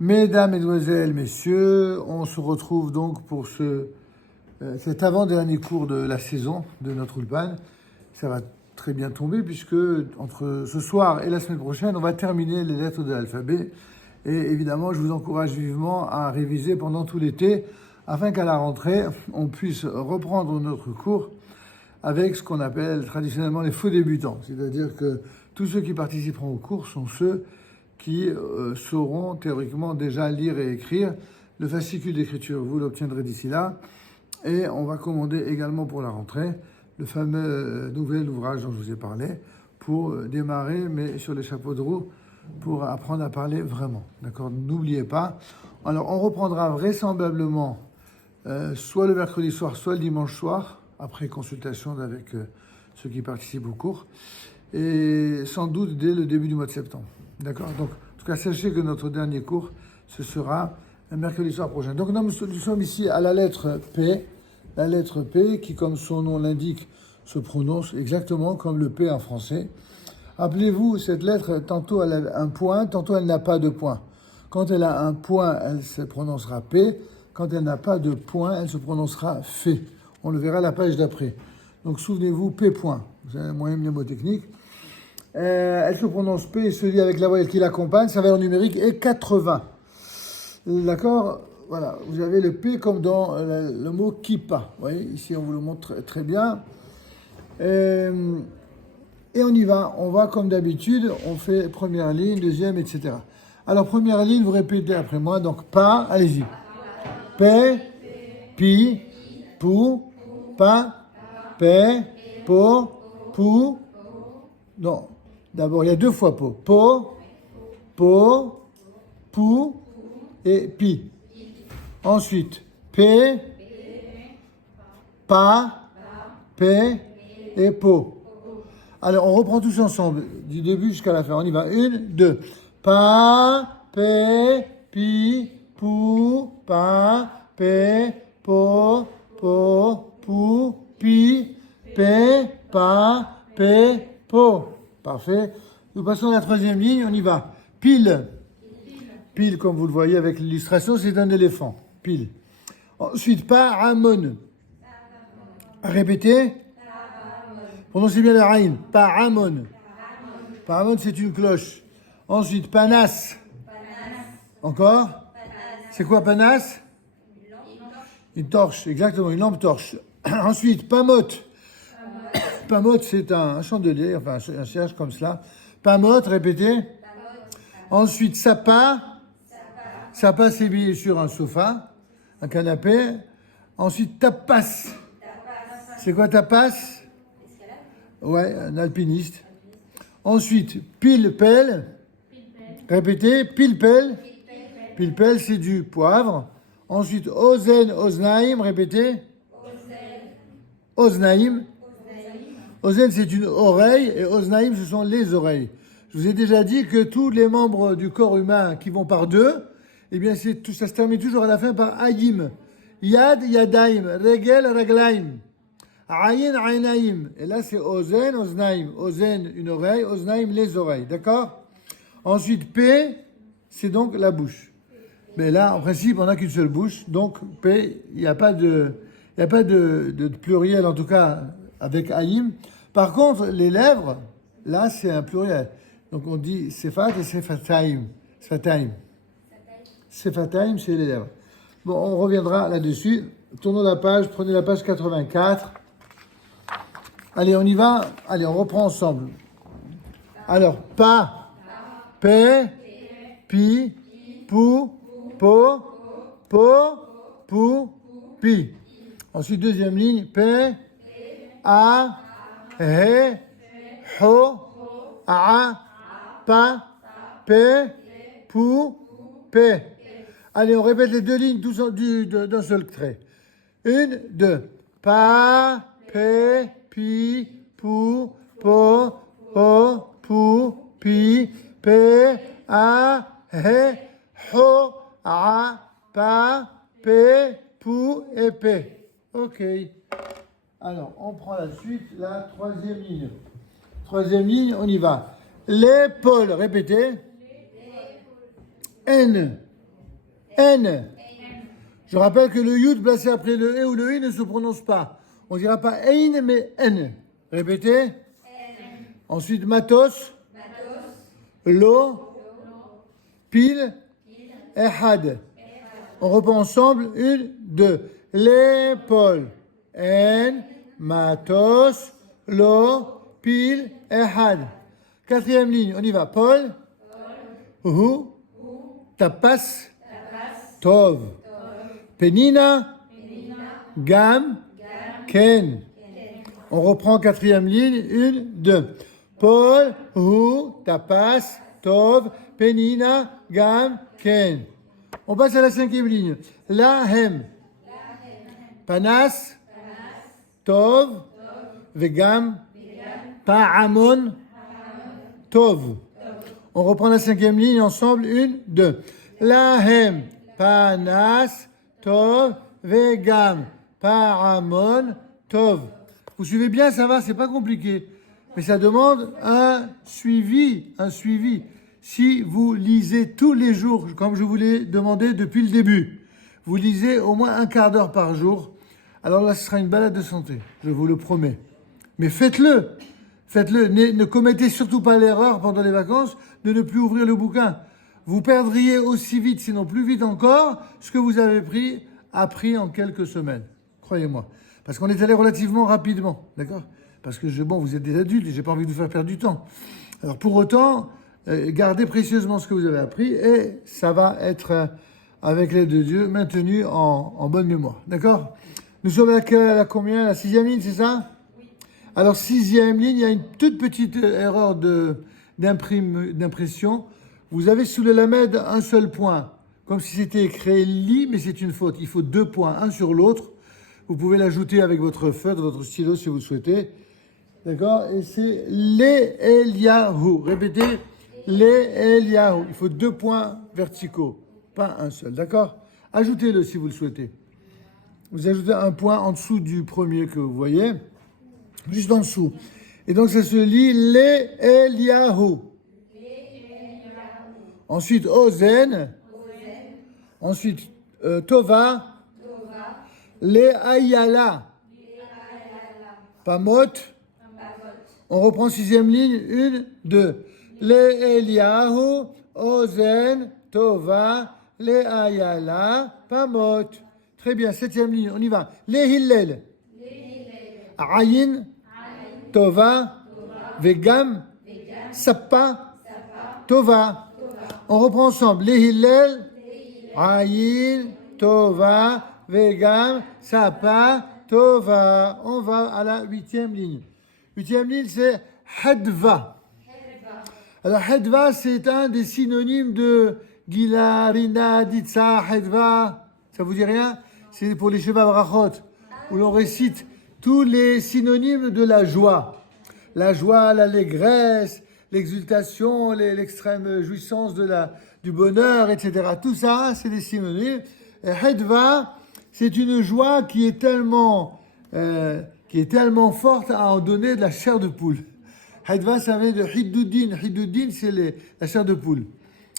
Mesdames, Mesdemoiselles, Messieurs, on se retrouve donc pour cet avant-dernier cours de la saison de notre Ulpan. Ça va très bien tomber puisque entre ce soir et la semaine prochaine, on va terminer les lettres de l'alphabet. Et évidemment, je vous encourage vivement à réviser pendant tout l'été afin qu'à la rentrée, on puisse reprendre notre cours avec ce qu'on appelle traditionnellement les faux débutants. C'est-à-dire que tous ceux qui participeront au cours sont ceux qui sauront théoriquement déjà lire et écrire. Le fascicule d'écriture, vous l'obtiendrez d'ici là. Et on va commander également pour la rentrée le fameux nouvel ouvrage dont je vous ai parlé pour démarrer, mais sur les chapeaux de roue, pour apprendre à parler vraiment. D'accord ? N'oubliez pas. Alors, on reprendra vraisemblablement soit le mercredi soir, soit le dimanche soir, après consultation avec ceux qui participent au cours, et sans doute dès le début du mois de septembre. D'accord ? Donc, en tout cas, sachez que notre dernier cours, ce sera le mercredi soir prochain. Donc, nous sommes ici à la lettre P qui, comme son nom l'indique, se prononce exactement comme le P en français. Rappelez-vous, cette lettre, tantôt elle a un point, tantôt elle n'a pas de point. Quand elle a un point, elle se prononcera P. Quand elle n'a pas de point, elle se prononcera F. On le verra à la page d'après. Donc, souvenez-vous, P point. C'est un moyen mnémotechnique. Elle se prononce P et se lit avec la voyelle qui l'accompagne. Sa valeur numérique est 80. D'accord ? Voilà. Vous avez le P comme dans le mot kippa. Vous voyez, ici, on vous le montre très, très bien. Et on y va. On va comme d'habitude. On fait première ligne, deuxième, etc. Alors, première ligne, vous répétez après moi. Donc, pas. Allez-y. P, pi, pou, pa, pe, po, pou. Non. D'abord, il y a deux fois po. Po, pou et pi. Ensuite, p, pa, pe et po. Alors, on reprend tous ensemble, du début jusqu'à la fin. On y va. 1, 2. Pa, pe, pi, pou, pa, pe, po, pou, pi, pe, pa, pe, po. Parfait. Nous passons à la troisième ligne, on y va. Pile. Pile, comme vous le voyez avec l'illustration, c'est un éléphant. Pile. Ensuite, paramon. Répétez. Prononcez bien le raïn. Paramon. Paramon, c'est une cloche. Ensuite, panas. Encore. C'est quoi panas? Une torche, exactement, une lampe torche. Ensuite, pamote. Pamote, c'est un chandelier, enfin un cierge comme cela. Pamote, répétez. Ensuite, sapa. Sapa, c'est mis sur un sofa, un canapé. Ensuite, tapas. C'est quoi tapas? Ouais, un alpiniste. Ensuite, pile-pelle. Répétez, pile-pelle. Pile-pelle, c'est du poivre. Ensuite, ozen, oznaim, répétez. Oznaim. Ozen, c'est une oreille et oznaim, ce sont les oreilles. Je vous ai déjà dit que tous les membres du corps humain qui vont par deux, eh bien, ça se termine toujours à la fin par ayim. Yad, yadaim. Regel, reglaim. Ayin, aynaim. Et là, c'est ozen, oznaim. Ozen, une oreille. Oznaim, les oreilles. D'accord? Ensuite, P, c'est donc la bouche. Mais là, en principe, on n'a qu'une seule bouche. Donc, P, il n'y a pas de pluriel, en tout cas, avec ayim. Par contre, les lèvres, là, c'est un pluriel. Donc, on dit sefat et sefataim. Sefataim. Sefataim, c'est les lèvres. Bon, on reviendra là-dessus. Tournons la page, prenez la page 84. Allez, on y va. Allez, on reprend ensemble. Alors, pa, pe, pi, pou, po, pou, pi. Ensuite, deuxième ligne, pe, a, he, ho, a, pa, pe, pou, pe. Allez, on répète les deux lignes d'un seul trait. 1, 2. Pa, pe, pi, pou, po, pou, pi, pe, a, he, ho, a, pa, pe, pou et pe. Ok. Alors, on prend la suite, la troisième ligne. Troisième ligne, on y va. L'épaule, répétez. N. N. Je rappelle que le yud placé après le e ou le i ne se prononce pas. On ne dira pas ein, mais n. Répétez. Ensuite, matos. Lo. Pile. Ehad. On reprend ensemble. 1, 2. L'épaule. N. Matos. Lo. Pile. Ehad. Quatrième ligne. On y va. Paul. Hu. Tapas. Tov. Penina. Gam. Ken. On reprend quatrième ligne. 1, 2. Paul, Hu, Tapas, Tov, Penina, Gam, Ken. On passe à la cinquième ligne. Lahem. Panas, Tov, Vegam, Pa'amon, Tov. On reprend la cinquième ligne ensemble. 1, 2. Lahem, Panas, Tov, Vegam, Pa'amon, Tov. Vous suivez bien, ça va, c'est pas compliqué. Mais ça demande un suivi. Si vous lisez tous les jours, comme je vous l'ai demandé depuis le début, vous lisez au moins un quart d'heure par jour, alors là, ce sera une balade de santé, je vous le promets. Mais faites-le. Ne commettez surtout pas l'erreur pendant les vacances de ne plus ouvrir le bouquin. Vous perdriez aussi vite, sinon plus vite encore, ce que vous avez appris en quelques semaines. Croyez-moi. Parce qu'on est allé relativement rapidement, d'accord ? Parce que vous êtes des adultes et j'ai pas envie de vous faire perdre du temps. Alors pour autant, gardez précieusement ce que vous avez appris et ça va être, avec l'aide de Dieu, maintenu en bonne mémoire, d'accord ? Nous sommes à combien ? La sixième ligne, c'est ça ? Oui. Alors sixième ligne, il y a une toute petite erreur d'impression. Vous avez sous le lamed un seul point, comme si c'était écrit li, mais c'est une faute. Il faut 2 points, un sur l'autre. Vous pouvez l'ajouter avec votre feutre, votre stylo si vous le souhaitez. D'accord ? Et c'est les Eliyahu. Répétez, les Eliyahu. Il faut 2 points verticaux, pas un seul. D'accord ? Ajoutez-le si vous le souhaitez. Vous ajoutez un point en dessous du premier que vous voyez, juste en dessous. Et donc ça se lit les Eliyahu. Ensuite, Ozen. Ensuite, Tova. Les Ayala. Pamot. On reprend sixième ligne. 1, 2. Les Eliyahu, Ozen, Tova, les Ayala, Pamot. Très bien, septième ligne, on y va. Les Hillel. Ayin, Tova, Vegam, Sappa, Tova. On reprend ensemble. Les Hillel, Ayin, Tova, Vegam, Sappa, Tova. On va à la huitième ligne. Huitième ligne, c'est Hadva. Alors, Hadva, c'est un des synonymes de Gila, Rina, Ditsa, Hadva. Ça vous dit rien ? C'est pour les Sheva Brachot, où l'on récite tous les synonymes de la joie. La joie, l'allégresse, l'exultation, l'extrême jouissance du bonheur, etc. Tout ça, c'est des synonymes. Et Hadva, c'est une joie qui est tellement forte à en donner de la chair de poule. Hadva, ça vient de Hidduddin. Hidduddin, c'est la chair de poule.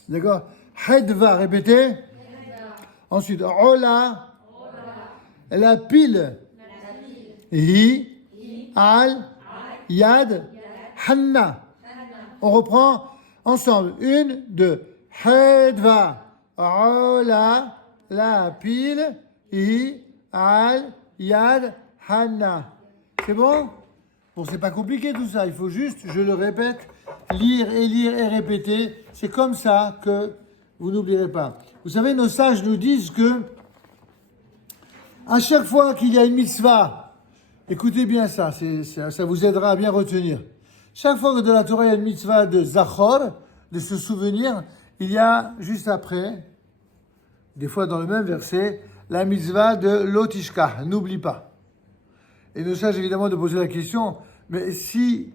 D'accord ? Hadva, répétez. Ensuite, Ola, la pile. Hi, Al, Yad, Hanna. On reprend ensemble. 1, 2. Hadva, Ola, la pile. Hi, Al, Yad, Hanna. C'est bon ? Bon, c'est pas compliqué tout ça. Il faut juste, je le répète, lire et répéter. C'est comme ça que vous n'oublierez pas. Vous savez, nos sages nous disent que à chaque fois qu'il y a une mitzvah, écoutez bien ça, ça vous aidera à bien retenir. Chaque fois que dans la Torah il y a une mitzvah de zachor, de se souvenir, il y a juste après, des fois dans le même verset, la mitzvah de l'otishka, n'oublie pas. Et nos sages évidemment de poser la question, mais s'il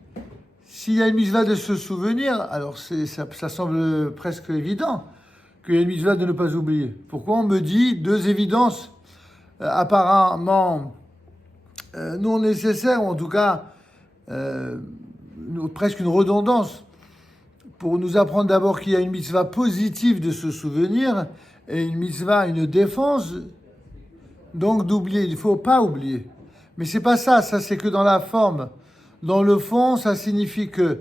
y a une mitzvah de se souvenir, alors ça semble presque évident qu'il y a une mitzvah de ne pas oublier. Pourquoi on me dit 2 évidences apparemment non nécessaires, ou en tout cas presque une redondance, pour nous apprendre d'abord qu'il y a une mitzvah positive de se souvenir, et une mitzvah, une défense, donc d'oublier. Il ne faut pas oublier. Mais c'est pas ça, ça c'est que dans la forme. Dans le fond, ça signifie que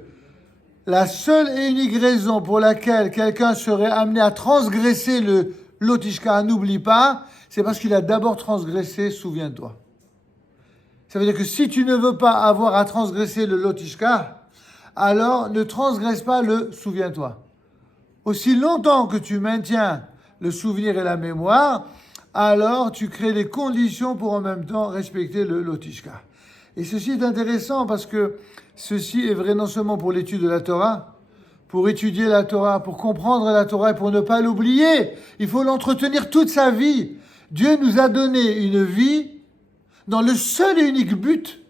la seule et unique raison pour laquelle quelqu'un serait amené à transgresser le Lotishka, n'oublie pas, c'est parce qu'il a d'abord transgressé, souviens-toi. Ça veut dire que si tu ne veux pas avoir à transgresser le Lotishka, alors ne transgresse pas le souviens-toi. Aussi longtemps que tu maintiens le souvenir et la mémoire, alors tu crées les conditions pour en même temps respecter le Lotishka. Et ceci est intéressant parce que ceci est vrai non seulement pour l'étude de la Torah, pour étudier la Torah, pour comprendre la Torah et pour ne pas l'oublier. Il faut l'entretenir toute sa vie. Dieu nous a donné une vie dans le seul et unique but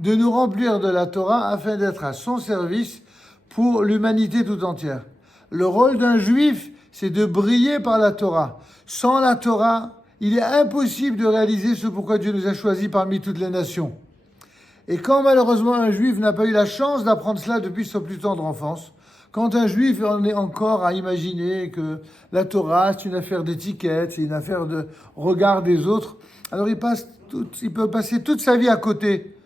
de nous remplir de la Torah afin d'être à son service pour l'humanité tout entière. Le rôle d'un juif, c'est de briller par la Torah. Sans la Torah, il est impossible de réaliser ce pourquoi Dieu nous a choisis parmi toutes les nations. Et quand malheureusement un juif n'a pas eu la chance d'apprendre cela depuis sa plus tendre enfance, quand un juif en est encore à imaginer que la Torah c'est une affaire d'étiquette, c'est une affaire de regard des autres, alors il peut passer toute sa vie à côté.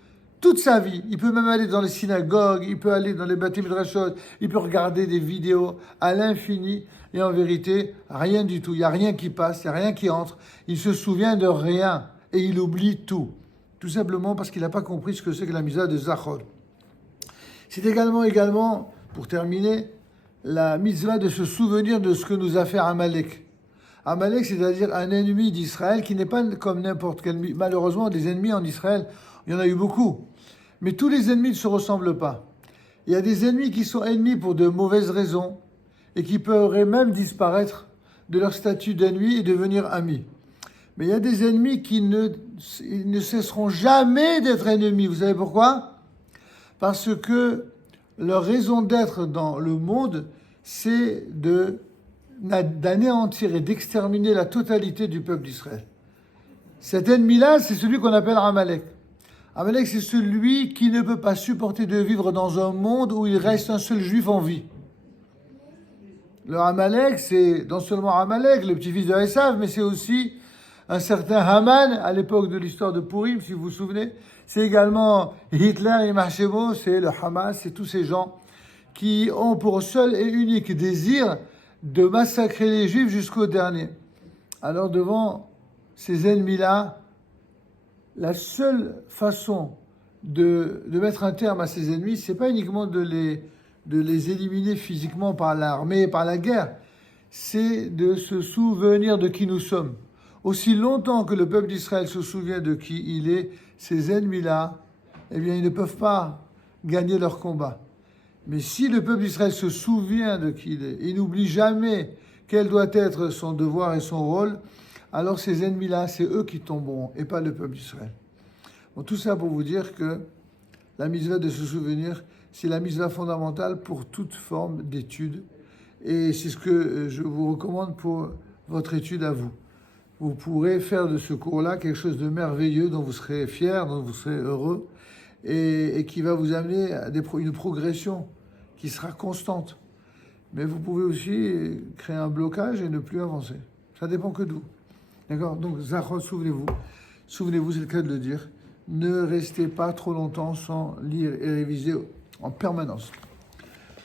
Toute sa vie. Il peut même aller dans les synagogues, il peut aller dans les bâtiments midrashot, il peut regarder des vidéos à l'infini. Et en vérité, rien du tout. Il n'y a rien qui passe, il n'y a rien qui entre. Il se souvient de rien et il oublie tout. Tout simplement parce qu'il n'a pas compris ce que c'est que la mitzvah de Zachor. C'est également, pour terminer, la mitzvah de se souvenir de ce que nous a fait Amalek. Amalek, c'est-à-dire un ennemi d'Israël qui n'est pas comme n'importe quel ennemi. Malheureusement, des ennemis en Israël, il y en a eu beaucoup. Mais tous les ennemis ne se ressemblent pas. Il y a des ennemis qui sont ennemis pour de mauvaises raisons et qui pourraient même disparaître de leur statut d'ennemi et devenir amis. Mais il y a des ennemis qui ne cesseront jamais d'être ennemis. Vous savez pourquoi ? Parce que leur raison d'être dans le monde, c'est d'anéantir et d'exterminer la totalité du peuple d'Israël. Cet ennemi-là, c'est celui qu'on appelle Amalek. Amalek, c'est celui qui ne peut pas supporter de vivre dans un monde où il reste un seul juif en vie. Le Amalek, c'est non seulement Amalek, le petit-fils de Esav, mais c'est aussi un certain Haman, à l'époque de l'histoire de Purim, si vous vous souvenez. C'est également Hitler et Marchebo, c'est le Hamas, c'est tous ces gens qui ont pour seul et unique désir de massacrer les Juifs jusqu'au dernier. Alors devant ces ennemis-là, la seule façon de mettre un terme à ces ennemis, c'est pas uniquement de les éliminer physiquement par l'armée, par la guerre, c'est de se souvenir de qui nous sommes. Aussi longtemps que le peuple d'Israël se souvient de qui il est, ces ennemis-là, eh bien, ils ne peuvent pas gagner leur combat. Mais si le peuple d'Israël se souvient de qui il est, et n'oublie jamais quel doit être son devoir et son rôle, alors ces ennemis-là, c'est eux qui tomberont, et pas le peuple d'Israël. Bon, tout ça pour vous dire que la mitzvah de se souvenir, c'est la mitzvah fondamentale pour toute forme d'étude. Et c'est ce que je vous recommande pour votre étude à vous. Vous pourrez faire de ce cours-là quelque chose de merveilleux dont vous serez fiers, dont vous serez heureux, et qui va vous amener à une progression qui sera constante. Mais vous pouvez aussi créer un blocage et ne plus avancer. Ça dépend que de vous. D'accord ? Donc, Zachor, souvenez-vous, c'est le cas de le dire, ne restez pas trop longtemps sans lire et réviser en permanence.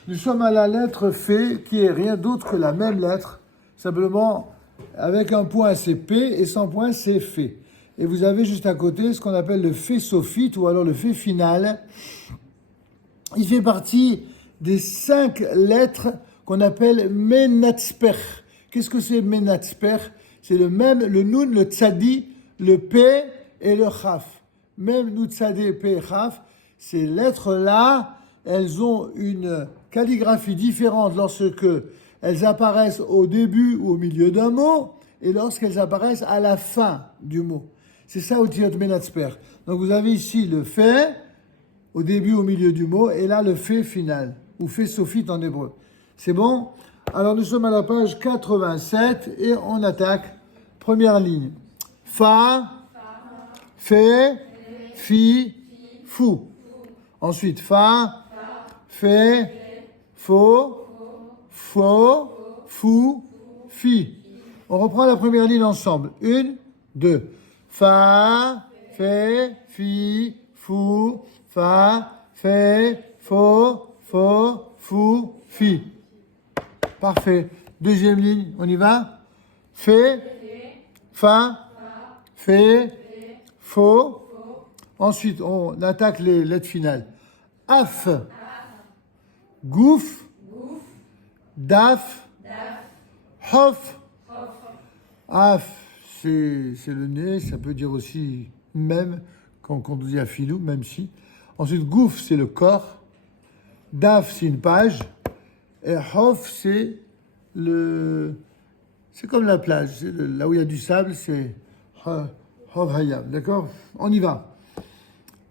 Nous sommes à la lettre F, qui est rien d'autre que la même lettre, simplement avec un point c'est P et sans point c'est F. Et vous avez juste à côté ce qu'on appelle le F sophite ou alors le F final. Il fait partie des 5 lettres qu'on appelle Menatzper. Qu'est-ce que c'est Menatzper ? C'est le Nun, le Tzadi, le P et le Chaf. Même Nun, Tzadi, P et Chaf, ces lettres-là, elles ont une calligraphie différente lorsque elles apparaissent au début ou au milieu d'un mot et lorsqu'elles apparaissent à la fin du mot. C'est ça Otiyot Menatzper. Donc vous avez ici le fait au début, au milieu du mot et là le fait final ou fait sophite en hébreu. C'est bon ? Alors nous sommes à la page 87 et on attaque. Première ligne. Fa, fait, fi, fou. Ensuite fa, fait, faux, faux, fou, fi. On reprend la première ligne ensemble. 1, 2. Fa, fe, fi, fou, fa, fe, fo, fou, fi. Parfait. Deuxième ligne, on y va. Fe, fa, fe, fo. Ensuite, on attaque les lettres finales. Af, gouf, daf, hof. Af, c'est le nez, ça peut dire aussi même, quand on dit afilou, même si. Ensuite, gouf, c'est le corps. Daf, c'est une page. Et hof, c'est le... C'est comme la plage. Là où il y a du sable, c'est hof hayab. D'accord? On y va.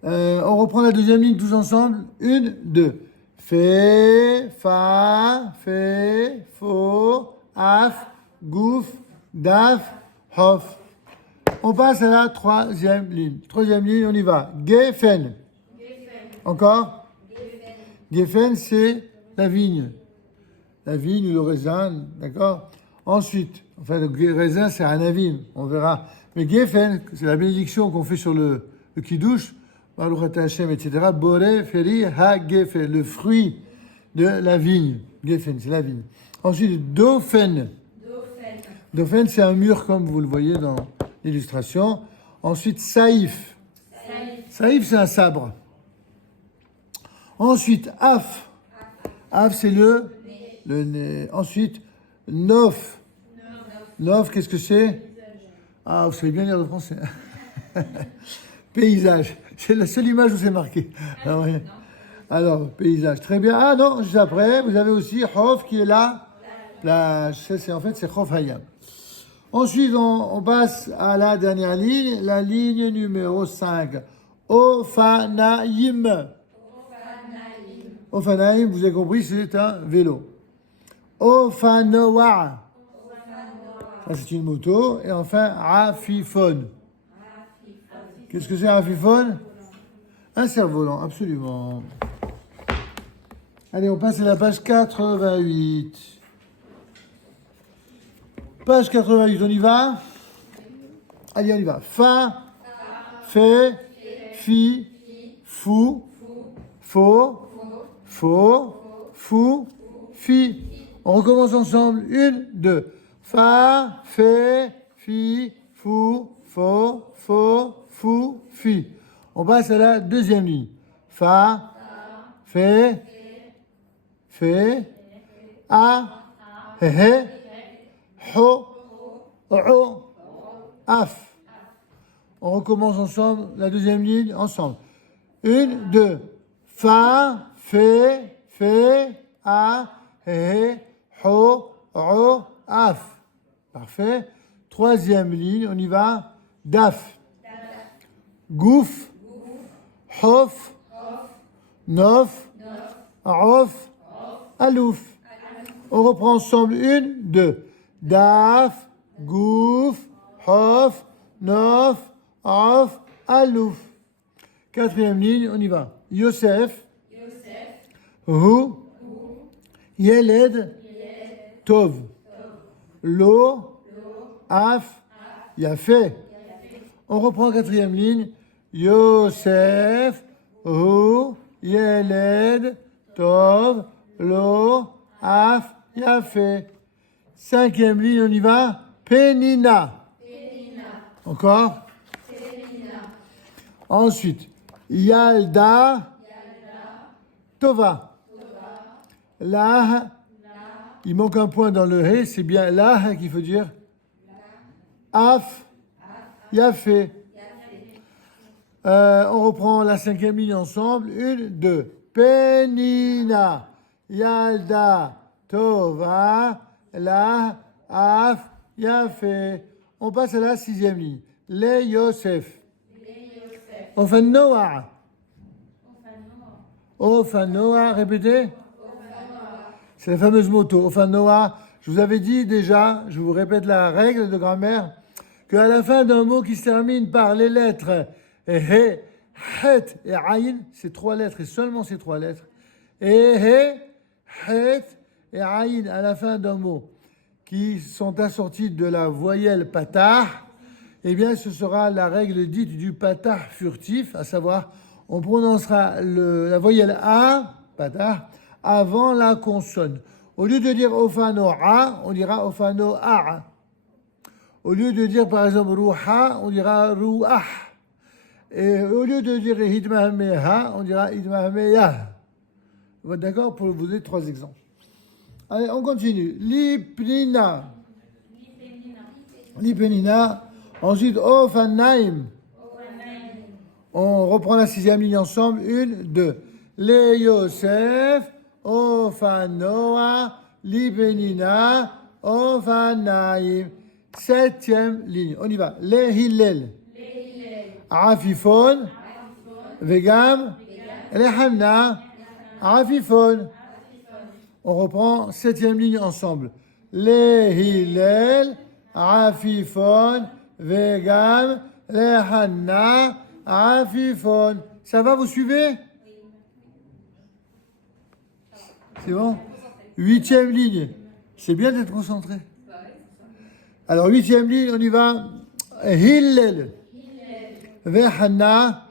On reprend la deuxième ligne tous ensemble. 1, 2. Fe, fa, fe, fo, af, gouf, daf, hof. On passe à la troisième ligne. Troisième ligne, on y va. Gefen. Encore? Gefen, c'est la vigne. La vigne ou le raisin, d'accord? Ensuite, enfin, le raisin, c'est un avine, on verra. Mais Gefen, c'est la bénédiction qu'on fait sur le kiddush, Baruch Hashem, etc. Boré, Feri, Ha, Gefen, le fruit de la vigne. Gefen, c'est la vigne. Ensuite, Dofen. Dofen, c'est un mur, comme vous le voyez dans l'illustration. Ensuite, Saïf. Saïf, c'est un sabre. Ensuite, Af. Af, c'est le nez. Ensuite, Nof. Nof, qu'est-ce que c'est? Ah, vous savez bien lire le français. Paysage. C'est la seule image où c'est marqué. Alors, paysage. Très bien. Ah non, juste après, vous avez aussi Hof qui est là. Plage. En fait, c'est Hof Hayam. Ensuite, on passe à la dernière ligne, la ligne numéro 5. Ofanaïm. Ofanaïm, vous avez compris, c'est un vélo. Ofanoa. Ça, c'est une moto. Et enfin, Afifon. Qu'est-ce que c'est un Afifon? Un cerf-volant, absolument. Allez, on passe à la page 88. Page 88, on y va? Allez, on y va. Fa, fe, fi, fou, faux, fou, fi. On recommence ensemble. 1, 2. Fa, fe, fi, fou, fou, fi. On passe à la deuxième ligne. Fa, fe, a, he, ho, af. On recommence ensemble la deuxième ligne, ensemble. 1, 2. Fa, fe, a, he, ho, af. Parfait. Troisième ligne, on y va. Daf. Gouf, hof, nof, rof, alouf. On reprend ensemble. 1, 2. Daf, gouf, hof, nof, rof, alouf. Quatrième ligne, on y va. Yosef, Hu, Yeled, Tov. Lo, Af, Yafé. On reprend quatrième ligne. Yosef, Hu, Yeled, Tov, Lo, Af, Yafé. Cinquième ligne, on y va. Penina. Encore. Ensuite, Yalda, Tova. Là, il manque un point dans le He, c'est bien là qu'il faut dire. Af, Yafé. On reprend la cinquième ligne ensemble. 1, 2. Penina, Yalda, Tova, La, Af, Yafé. On passe à la sixième ligne. Le Yosef. Ofanoa. Ofanoa, répétez. C'est la fameuse moto. Ofanoa, je vous avais dit déjà, je vous répète la règle de grammaire, qu'à la fin d'un mot qui se termine par les lettres He, Het et Aïn, c'est trois lettres et seulement ces trois lettres, et He, Het et Aïn à la fin d'un mot qui sont assortis de la voyelle patah, eh bien, ce sera la règle dite du patah furtif, à savoir, on prononcera la voyelle A, patah, avant la consonne. Au lieu de dire ofano A, on dira ofano A. Au lieu de dire, par exemple, ruha, on dira ruah. Et au lieu de dire idmahmeha, on dira idmahmeya. Vous êtes d'accord pour vous donner 3 exemples. Allez, on continue. Lipenina. Lipenina. Ensuite, ofanaim. On reprend la 6e ligne ensemble. 1, 2. Le Yosef, ofanoa, lipenina, ofanaim. 7e ligne. On y va. Le Hillel. Afifon. Vegam. Le Hanna. Afifon. On reprend 7e ligne ensemble. Le Hillel, Afifon, Vegam, Le Hanna, Afifon. Ça va, vous suivez? C'est bon? 8e ligne. C'est bien d'être concentré. Alors, 8e ligne, on y va. Hillel, Vehanna,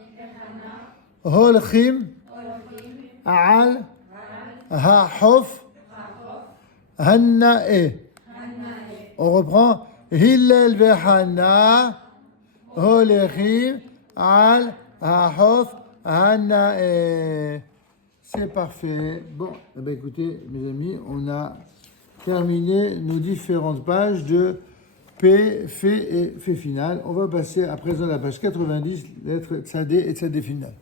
Holchim, Al, Ha'hof, Hannae. On reprend. Hillel ve'Hanna, Holechim, Al, Ha'hof, Hannae. C'est parfait. Bon, eh bien, écoutez, mes amis, on a terminé nos différentes pages de P, F et F final. On va passer à présent à la page 90, lettres Tzadé et Tzadé final.